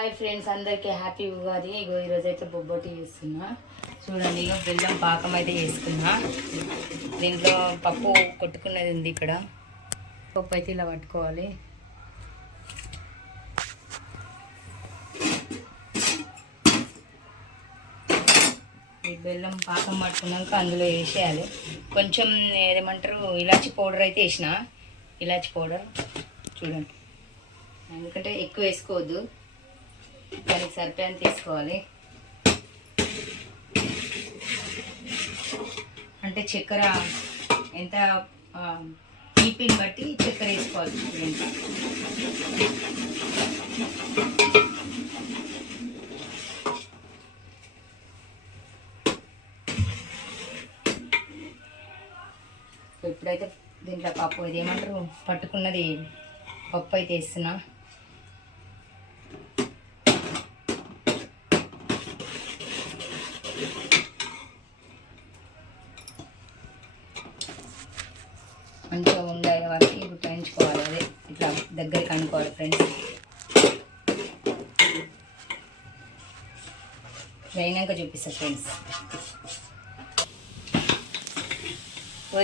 Hi friends, అందరికీ happy Ugadi. ఇగో ఈరోజు అయితే బొబ్బొట్టి చేస్తున్నా. చూడండి, ఇగో బెల్లం పాకం అయితే చేసుకున్నా. దీంట్లో పప్పు కొట్టుకున్నది ఉంది. ఇక్కడ పప్పు అయితే ఇలా పట్టుకోవాలి. ఈ బెల్లం పాకం పట్టుకున్నాక అందులో వేసేయాలి. కొంచెం ఏమంటారు, ఇలాచి పౌడర్ అయితే వేసిన. ఇలాచి పౌడర్ చూడండి, ఎందుకంటే ఎక్కువ వేసుకోవద్దు, దానికి సరిపోయేంత తీసుకోవాలి. అంటే చక్కెర ఎంత తీపిని బట్టి చక్కెర వేసుకోవాలి. ఇప్పుడైతే దీంట్లో పప్పు ఇది ఏమంటారు పట్టుకున్నది పప్పు అయితే వేస్తున్నా. మంచిగా ఉండే వరకు గుట్టించుకోవాలి. అదే ఇట్లా దగ్గరికి అనుకోవాలి ఫ్రెండ్స్. అయినాక చూపిస్తా ఫ్రెండ్స్.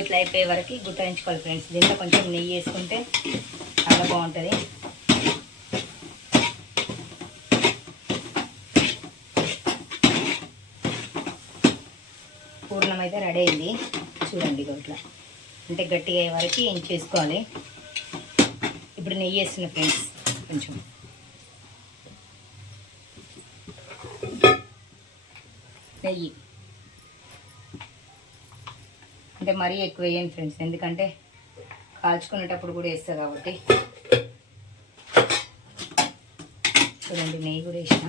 ఇట్లా అయిపోయే వరకు గుట్టించుకోవాలి ఫ్రెండ్స్. దీంట్లో కొంచెం నెయ్యి వేసుకుంటే చాలా బాగుంటుంది. పూర్ణం అయితే రెడీ అయింది. చూడండి, ఇట్లా అంటే గట్టిగా అయ్యే వరకు ఏం చేసుకోవాలి. ఇప్పుడు నెయ్యి వేస్తున్నా ఫ్రెండ్స్. కొంచెం నెయ్యి అంటే మరీ ఎక్కువ వేయండి ఫ్రెండ్స్, ఎందుకంటే కాల్చుకునేటప్పుడు కూడా వేస్తా కాబట్టి. చూడండి, నెయ్యి కూడా వేసిన.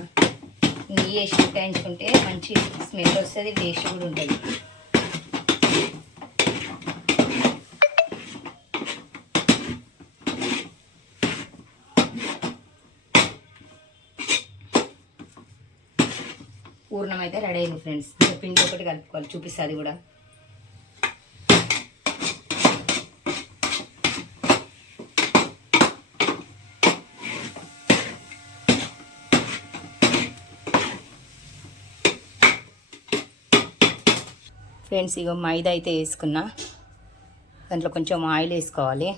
నెయ్యి వేసి ఉట్టాయించుకుంటే మంచి స్మెల్ వస్తుంది, టేస్ట్ కూడా ఉంటుంది. పూర్ణం అయితే రెడీ అయింది ఫ్రెండ్స్. పిండి ఒకటి కలుపుకోవాలి, చూపిస్తుంది కూడా. ఫ్రెండ్స్, ఇగో మైదా అయితే వేసుకున్నా. దాంట్లో కొంచెం ఆయిల్ వేసుకోవాలి.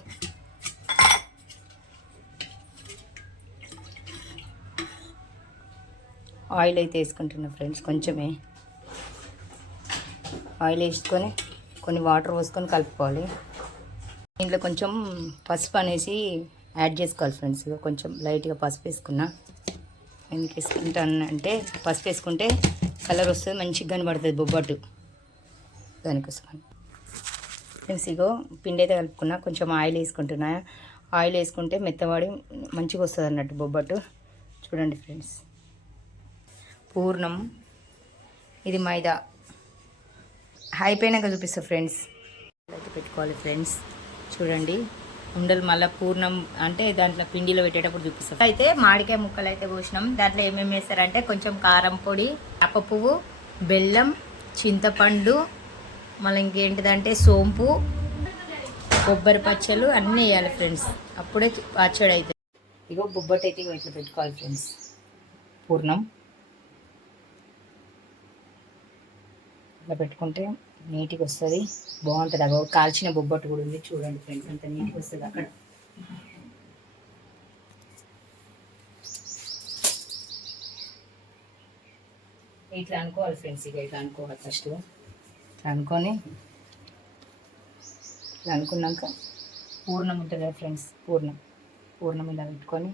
ఆయిల్ అయితే వేసుకుంటున్నా ఫ్రెండ్స్. కొంచెమే ఆయిల్ వేసుకొని కొన్ని వాటర్ పోసుకొని కలుపుకోవాలి. దీంట్లో కొంచెం పసుపు అనేసి యాడ్ చేసుకోవాలి ఫ్రెండ్స్. ఇక కొంచెం లైట్గా పసుపు వేసుకున్నా. ఎందుకు వేసుకుంటాను అంటే, పసుపు వేసుకుంటే కలర్ వస్తుంది, మంచిగా కనబడుతుంది బొబ్బట్టు. దానికోసం ఫ్రెండ్స్ ఇగో పిండి అయితే కలుపుకున్నా. కొంచెం ఆయిల్ వేసుకుంటున్నా. ఆయిల్ వేసుకుంటే మెత్తవాడి మంచిగా వస్తుంది అన్నట్టు బొబ్బట్టు. చూడండి ఫ్రెండ్స్, పూర్ణం ఇది మైదా అయిపోయినాక చూపిస్తా ఫ్రెండ్స్. అయితే పెట్టుకోవాలి ఫ్రెండ్స్. చూడండి, ఉండలు మళ్ళీ పూర్ణం అంటే దాంట్లో పిండిలో పెట్టేటప్పుడు చూపిస్తాం. అయితే మామిడికాయ ముక్కలు అయితే కోసినాం. దాంట్లో ఏమేమి వేస్తారంటే కొంచెం కారం పొడి, వేప పువ్వు, బెల్లం, చింతపండు, మళ్ళీ ఇంకేంటిదంటే సోంపు, కొబ్బరి పచ్చలు అన్నీ వేయాలి ఫ్రెండ్స్. అప్పుడే పచ్చడి అవుతుంది. ఇగో బొబ్బట్టు అయితే ఇట్లా పెట్టుకోవాలి ఫ్రెండ్స్. పూర్ణం ఇట్లా పెట్టుకుంటే నీట్గా వస్తుంది, బాగుంటుంది. అగో కాల్చిన బొబ్బట్టు కూడా ఉంది. చూడండి ఫ్రెండ్స్, అంత నీట్గా వస్తుంది. అక్కడ ఇట్లా అనుకోవాలి ఫ్రెండ్స్. ఇక ఇట్లా అనుకోవాలి ఫస్ట్. ఇట్లా అనుకొని ఇట్లా అనుకున్నాక పూర్ణం ఉంటుంది కదా ఫ్రెండ్స్, పూర్ణం ఇలా పెట్టుకొని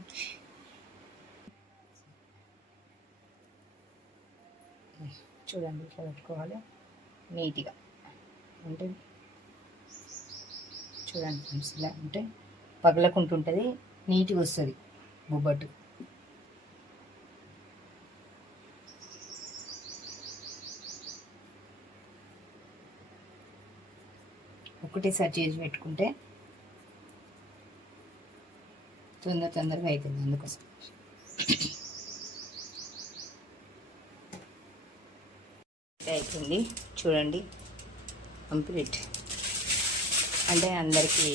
చూడండి ఇట్లా పెట్టుకోవాలి నీట్గా. అంటే చూడండి ఫ్రెండ్స్, ఇలా అంటే పగలకుంటుంటుంది, నీట్గా వస్తుంది బొబ్బట్టు. ఒకటేసారి చేసి పెట్టుకుంటే తొందరగా అవుతుంది. అందుకోసం అవుతుంది. చూడండి, కంప్లీట్. అంటే అందరికీ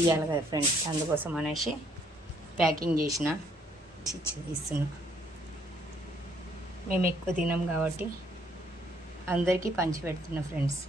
ఇవ్వాలి కదా ఫ్రెండ్స్, అందుకోసం అనేసి ప్యాకింగ్ చేసిన ఇస్తున్నా. మేము ఎక్కువ తినాం కాబట్టి అందరికీ పంచి పెడుతున్నా ఫ్రెండ్స్.